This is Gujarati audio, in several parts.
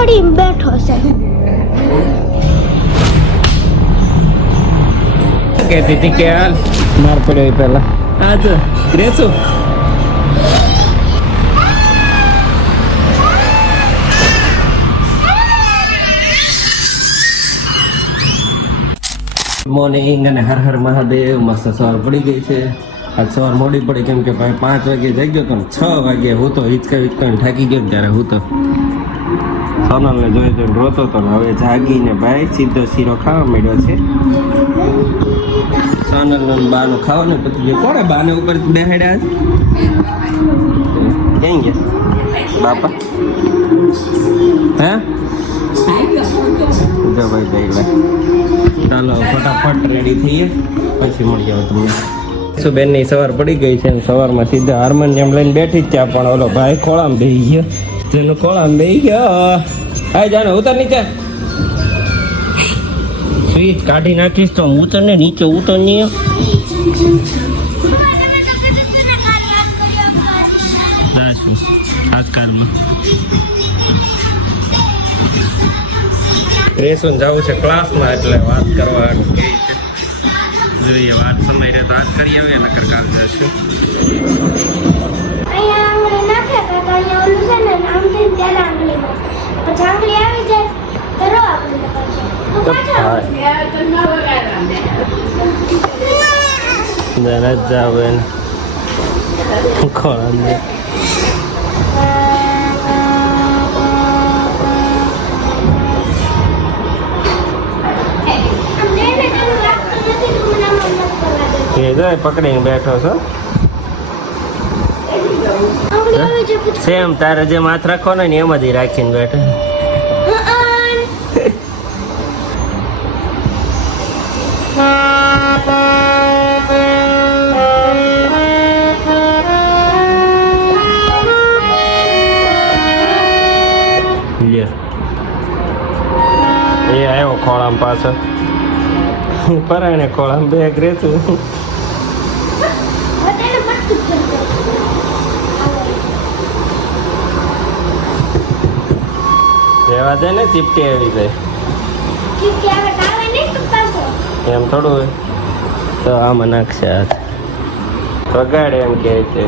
ચડીને બેઠો છે. કહેતી હતી કે હાલ માર પડ્યો પેલા આ જો ગ્રેસુ મોર્નિંગ અને હર હર મહાદેવ. મસ્ત સવાર પડી ગઈ છે. આજ સવાર મોડી પડી કેમ કે ભાઈ 5 વાગે જઈ ગયો તો ને 6 વાગે હું તો હિચકાઈને થાકી ગયો ને ત્યારે હું તો સોનલને જોઈ જોઈને રોતો હતો ને હવે જાગીને ભાઈ સીધો શીરો ખાવા માંડ્યો છે. સોનલનો બાનું ખાવાનું પછી કોણે બાને ઉપર બેહાડ્યા છે ક્યાં ગયા બાપા હે જો ભાઈ જઈ લે. ચાલો ફટાફટ રેડી થઈએ પછી મળી જાવ તમને. બેનની સવાર પડી ગઈ છે ને સવારમાં સીધા હાર્મોનિયમ લઈને બેઠી જ ત્યાં પણ ઓલો ભાઈ ખોળામાં બેસી ગયો. જેનો ખોળામાં બેસી ગયો હા જાણે ઉતર નીચે સ્વીચ કાઢી નાખીશ તો ઉતર ને નીચે ઉતર નહીં. રેસુન જવું છે ક્લાસમાં એટલે વાત કરવા કહે છે. જોઈએ વાત સમય રહે તો વાત કરી આવે નકર કાલ જશું. અહીંયા આંગળી નાખે તો અહીંયા ઓલું છે ને આમથી ત્યારે આંગળીમાં પછી આંગળી આવી જાય તો રો આંગળી જરા જ આવે ને ખોળાને પકડીને બેઠો છો. સેમ તારે જેમ હાથ રાખો ને એમ જ રાખીને બેઠો. એ આવ્યો ખોળામાં પાછળ પરાણે ખોળામાં બેગ રેતું. રેવા દે ને ચીપટી આવી જાય એમ થોડું હોય તો આમાં નાખશે હાથ વગાડે એમ કહે છે.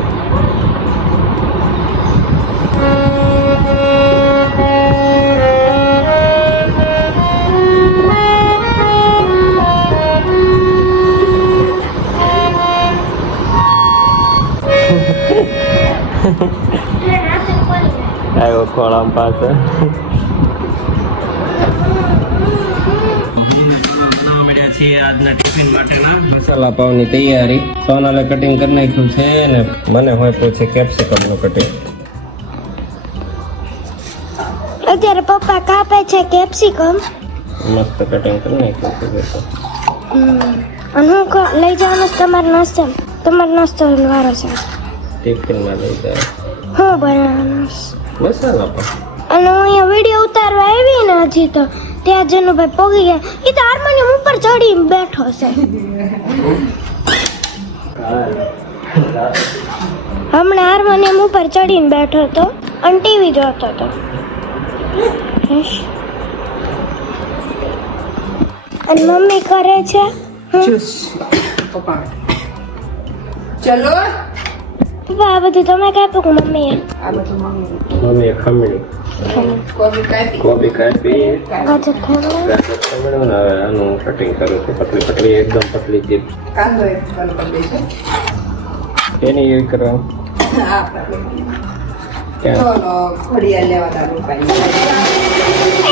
આવ્યો ખોળામ પાસે આજના ટિફિન માટેના મસાલા પાવની તૈયારી. સોનાલે કટિંગ કરી નાખ્યું છે ને મને હોય છે કેપ્સિકમનું કટિંગ. અત્યારે પપ્પા કાપે છે કેપ્સિકમ. મસ્ત કટિંગ કરી નાખ્યું છે. અને હું લઈ જવાનું તમારો નાસ્તો વારો છે. ટિફિનમાં લઈ જાય હું બનાવવાનું મસાલા પાવ. અને હું અહીંયા વિડીયો ઉતારવા આવી ને હજી તો ત્યાં જનુભાઈ પોગી ગયા. એ તો હાર્મોનિયમ ઉપર ચડીને બેઠો છે. હમણાં હાર્મોનિયમ ઉપર ચડીને બેઠો હતો અને ટીવી જોતો હતો. અને મમ્મી કરે છે ચલો પપ્પા આ બધું તમે કાપ્યું કે મમ્મીએ? મમ્મીએ ખમણી કોબી કાપી ગાજર ખાવા ખમણું ને હવે આનું કટિંગ કરું છું. પતલી પતલી એકદમ પતલી ચીપ કાંદો એક ચાલુ કરી દઈશું. એની એવી કરવાનું ચલો ઘડિયાળ લેવાના રૂપિયા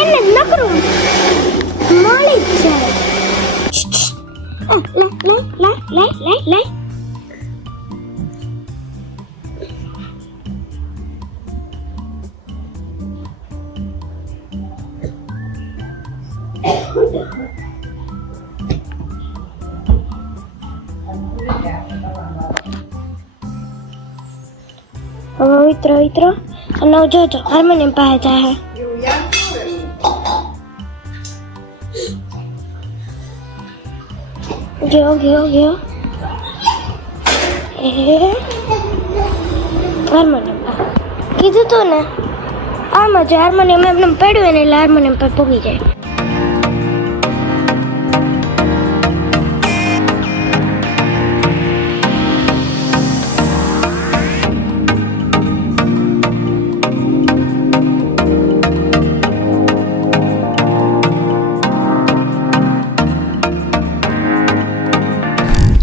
એને નકરું મળી જ જાય. લઈ હવે વિતરો અને જોજો હાર્મોનિયમ પાસે જાય. ગયો હાર્મોનિયમ કીધું તું ને આમાં જો હાર્મોનિયમ એમને પડ્યું હોય ને એટલે હાર્મોનિયમ પર પોગી જાય.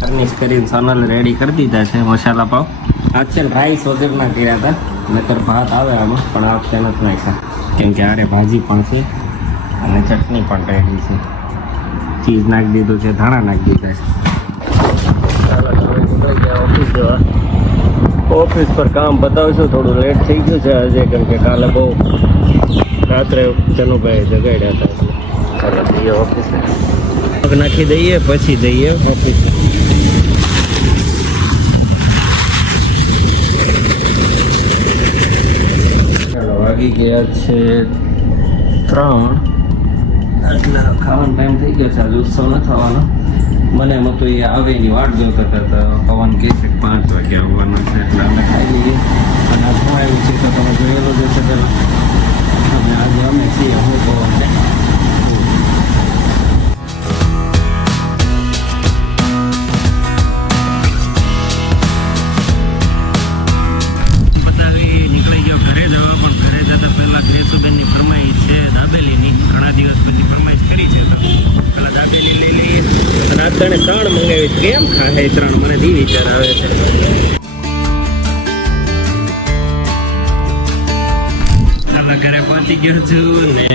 ફર્નિશ કરીને સોનલ રેડી કરી દીધા છે મસાલા પાવ. આજ છે રાઈસ વગરના કર્યા હતા, નકર ભાત આવે આમાં, પણ આ વખતે નથી નાખ્યા કેમ કે આરે ભાજી પણ છે અને ચટણી પણ રેડી છે. ચીઝ નાખી દીધું છે, ધાણા નાખી દીધા છે. ચાલો હવે નીકળી ગયા ઓફિસ જવા. ઓફિસ પર કામ બતાવશું. થોડું લેટ થઈ ગયું છે આજે કેમ કે કાલે બહુ રાત્રે ચનુભાઈ જગાડ્યા હતા. ચાલો જઈએ ઓફિસે. પગ નાખી દઈએ પછી જઈએ ઓફિસે. ચાલો વાગી ગયા છે 3. એટલે ખાવાનો ટાઈમ થઈ ગયો છે. આજે ઉત્સવ ન થવાનો. મને એમ તો એ આવે એની વાટ જોતા હતા તો પવન કહે છે 5 વાગે આવવાનો છે એટલે અમે ખાઈ લઈએ. અને આ શું આવ્યું છે તો તમે જોયેલો જ હશે પહેલાં. અને આજે અમે છીએ હું પવન છે. નીકળી ગયો ઘરે જવા, પણ ઘરે જતા પહેલા ગ્રેસુબેનની ફરમાઈશ છે દાબેલીની. ઘણા દિવસ પછી ફરમાઈશ કરી છે તો પેલા દાબેલી લઈ લઈએ. અને આ તને 3 મંગાવી છે. કેમ ખાય 3? મને દી વિચાર આવે છે. ચાલો ઘરે પહોંચી ગયો છું ને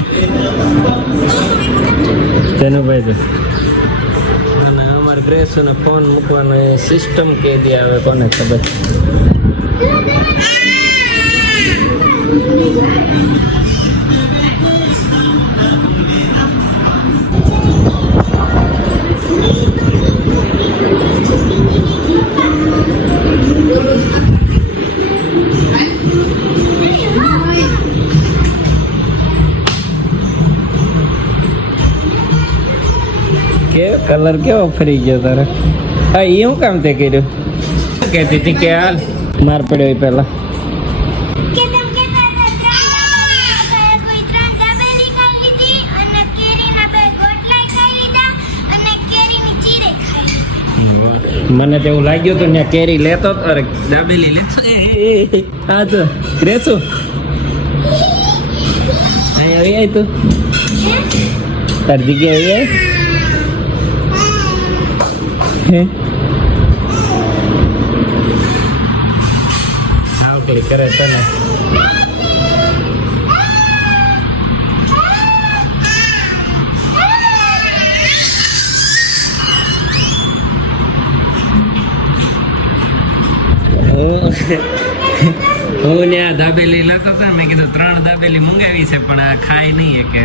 જનુભાઈ તો અને અમારે ગ્રેસુને ફોન મૂકવાનો સિસ્ટમ કે દી આવે કોને ખબર. કે કલર કેવો ફરી ગયો તારે? હા એ હું કામ તે કર્યું? કહેતી હતી કે હાલ માર પડ્યો એ પહેલા. મને તો એવું લાગ્યું હતું ત્યાં કેરી લેતો હતો. અરે દાબેલી લેતો. હા તો રેસો અહીં આવી આય તું તારી જગ્યાએ આવી આય. આવકલી કરે તને. હું ને આ દાબેલી લેતો હતો. મેં કીધું 3 દાબેલી મંગાવી છે પણ આ ખાય નહીં કે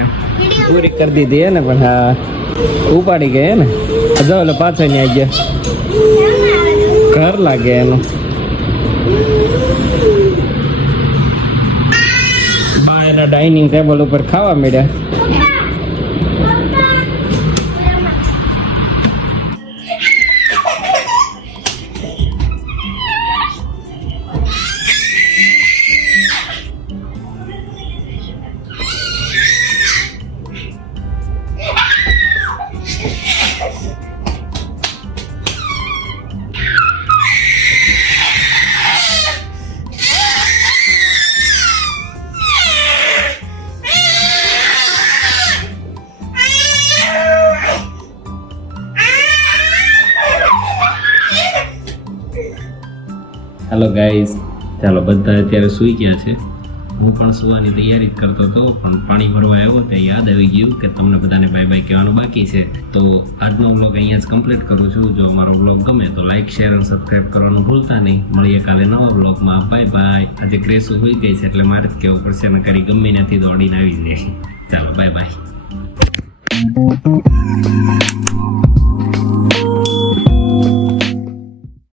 પૂરી કરી દીધી હે ને. પણ હા ઉપાડી ગઈ હે ને. જો એટલે પાછા ને આવી ગયા. ઘર લાગે એનું. બા એના ડાઇનિંગ ટેબલ ઉપર ખાવા મળ્યા. હેલો ગાઈઝ, ચાલો બધા અત્યારે સૂઈ ગયા છે. હું પણ સુવાની તૈયારી જ કરતો હતો પણ પાણી ભરવા આવ્યો ત્યાં યાદ આવી ગયું કે તમને બધાને બાય બાય કહેવાનું બાકી છે. તો આજનો વ્લોગ અહીંયા જ કમ્પ્લીટ કરું છું. જો અમારો વ્લોગ ગમે તો લાઇક શેર અને સબસ્ક્રાઈબ કરવાનું ભૂલતા નહીં. મળીએ કાલે નવા વ્લોગમાં. Bye bye. આજે ક્રેસુ હોઈ ગઈ છે એટલે મારે જ કહેવું પડશે ને કરી ગમે ત્યાંથી દોડીને આવી જાય. ચાલો બાય બાય.